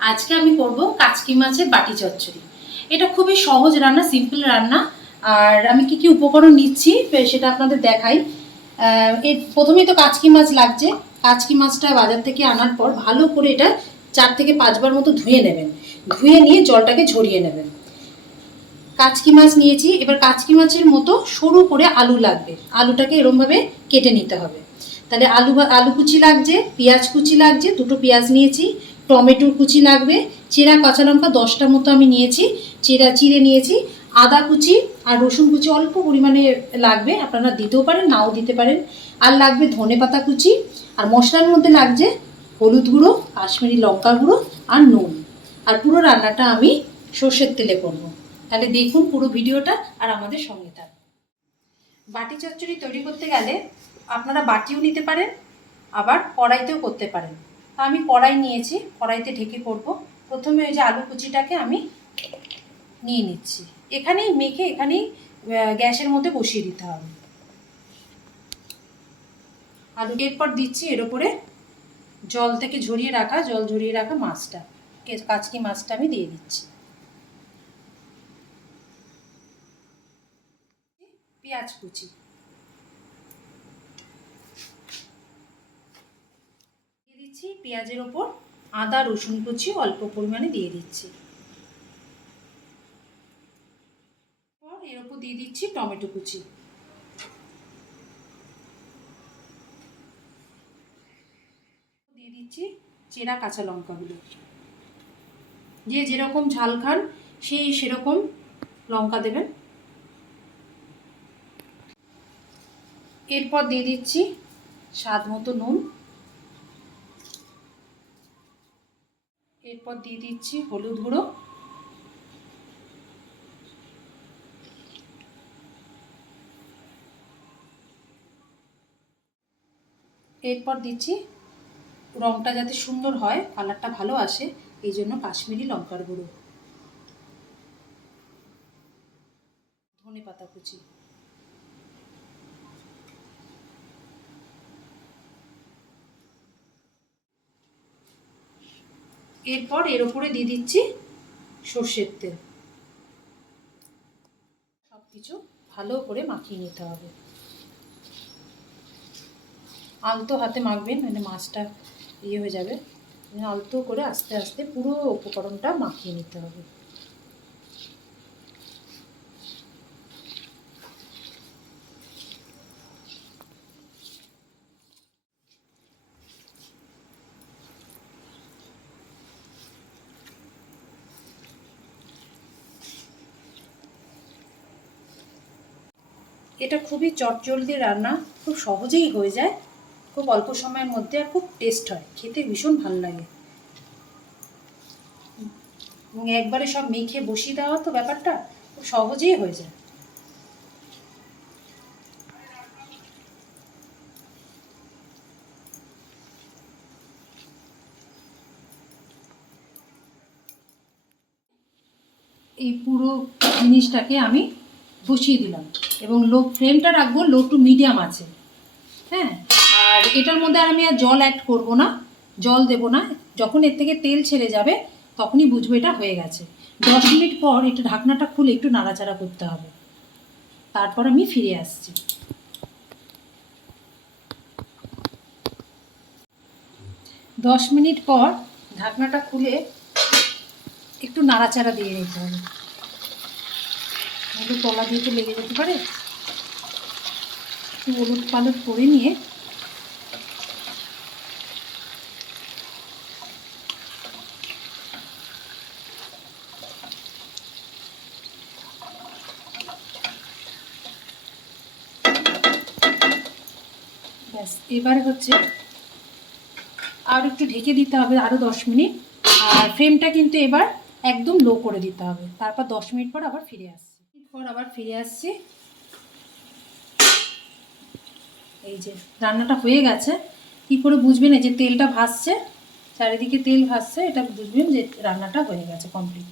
আজকে আমি করব কাচকি মাছের বাটি চচ্চড়ি। এটা খুবই সহজ রান্না সিম্পল রান্না। আর আমি কি কি উপকরণ নিচ্ছি সেটা আপনাদের দেখাই। এর প্রথমেই তো কাচকি মাছ লাগছে। কাচকি মাছটা বাজার থেকে আনার পর ভালো করে এটা চার থেকে পাঁচবার মতো ধুয়ে নেবেন। ধুয়ে নিয়ে জলটাকে ঝরিয়ে নেবেন। কাচকি মাছ নিয়েছি। এবার কাচকি মাছের মতো সরু করে আলু লাগবে। আলুটাকে এরমভাবে কেটে নিতে হবে। তাহলে আলু আলু কুচি লাগছে, পেঁয়াজ কুচি লাগছে, দুটো পেঁয়াজ নিয়েছি। টমেটোর কুচি লাগবে, চেরা কাঁচা লঙ্কা দশটা মতো আমি নিয়েছি, চেরা চিড়ে নিয়েছি, আদা কুচি আর রসুন কুচি অল্প পরিমাণে লাগবে, আপনারা দিতেও পারেন, নাও দিতে পারেন। আর লাগবে ধনে পাতা কুচি, আর মশলার মধ্যে লাগছে হলুদ গুঁড়ো, কাশ্মীরি লঙ্কা গুঁড়ো আর নুন। আর পুরো রান্নাটা আমি সর্ষের তেলে করব। তাহলে দেখুন পুরো ভিডিওটা আর আমাদের সঙ্গে থাকুন। বাটি চচ্চড়ি তৈরি করতে গেলে আপনারা বাটিও নিতে পারেন, আবার কড়াইতেও করতে পারেন। আমি কড়াই নিয়েছি, কড়াইতে ঢেকে করব। প্রথমে ওই যে আলু কুচিটাকে আমি নিয়ে নিচ্ছি। এখানেই মেখে, এখানেই গ্যাসের মধ্যে বসিয়ে দিতে হবে। আলু এরপর দিচ্ছি এর ওপরে জল থেকে ঝরিয়ে রাখা, জল ঝরিয়ে রাখা মাছটা। কাচকি মাছটা আমি দিয়ে দিচ্ছি। পেঁয়াজ কুচি দিয়ে দিচ্ছি, পেঁয়াজের ওপর আদা, রসুন কুচি অল্প পরিমাণে দিয়ে দিচ্ছি। এর ওপর দিয়ে দিচ্ছি টমেটো কুচি। দিয়ে দিচ্ছি চেরা কাঁচা লঙ্কাগুলো। যে যেরকম ঝাল খান সেই সেরকম লঙ্কা দেবেন। এরপর দিয়ে দিচ্ছি স্বাদ মতো নুন। এরপর দিয়ে দিচ্ছি হলুদ গুঁড়ো। এরপর দিচ্ছি রঙটা যাতে সুন্দর হয়, কালারটা ভালো আসে, এই জন্য কাশ্মীরি লঙ্কার গুঁড়ো। ধনে পাতা কুচি। এরপর এর ওপরে দিয়ে দিচ্ছি সর্ষের তেল। সব কিছু ভালো করে মাখিয়ে নিতে হবে। আলতো হাতে মাখবেন মানে মাছটা ইয়ে হয়ে যাবে। আলতো করে আস্তে আস্তে পুরো উপকরণটা মাখিয়ে নিতে হবে। এটা খুবই চটজলদি রান্না, খুব সহজেই হয়ে যায়, খুব অল্প সময়ের মধ্যে আর খুব টেস্ট হয়, খেতে ভীষণ ভালো লাগে। এবং একবারে সব মেখে বসিয়ে দেওয়া তো ব্যাপারটা, খুব সহজেই হয়ে যায়। এই পুরো জিনিসটাকে আমি বসিয়ে দিলাম। এবং লো ফ্লেমটা রাখব লো টু মিডিয়াম আছে। হ্যাঁ? আর এটার মধ্যে আর আমি আর জল অ্যাড করব না, জল দেব না। যখন এর থেকে তেল ছেড়ে যাবে, তখনই বুঝব এটা হয়ে গেছে। দশ মিনিট পর একটু ঢাকনাটা খুলে একটু নাড়াচাড়া করতে হবে। তারপর আমি ফিরে আসছি। দশ মিনিট পর ঢাকনাটা খুলে একটু নাড়াচাড়া দিয়ে নিতে হবে। একটু তলা দিয়ে তো লেগে যেতে পারে। একটু ওলট করে নিয়ে ব্যাস, এবারে হচ্ছে আর একটু ঢেকে দিতে হবে আরও দশ মিনিট। আর ফ্রেমটা কিন্তু এবার একদম লো করে দিতে হবে। তারপর দশ মিনিট পর আবার ফিরে মিনিট পর আবার ফিরে আসছি। এই যে, রান্নাটা হয়ে গেছে। কি করে বুঝবেন? এই যে তেলটা ভাসছে, চারিদিকে তেল ভাসছে, এটা বুঝবেন যে রান্নাটা হয়ে গেছে কমপ্লিট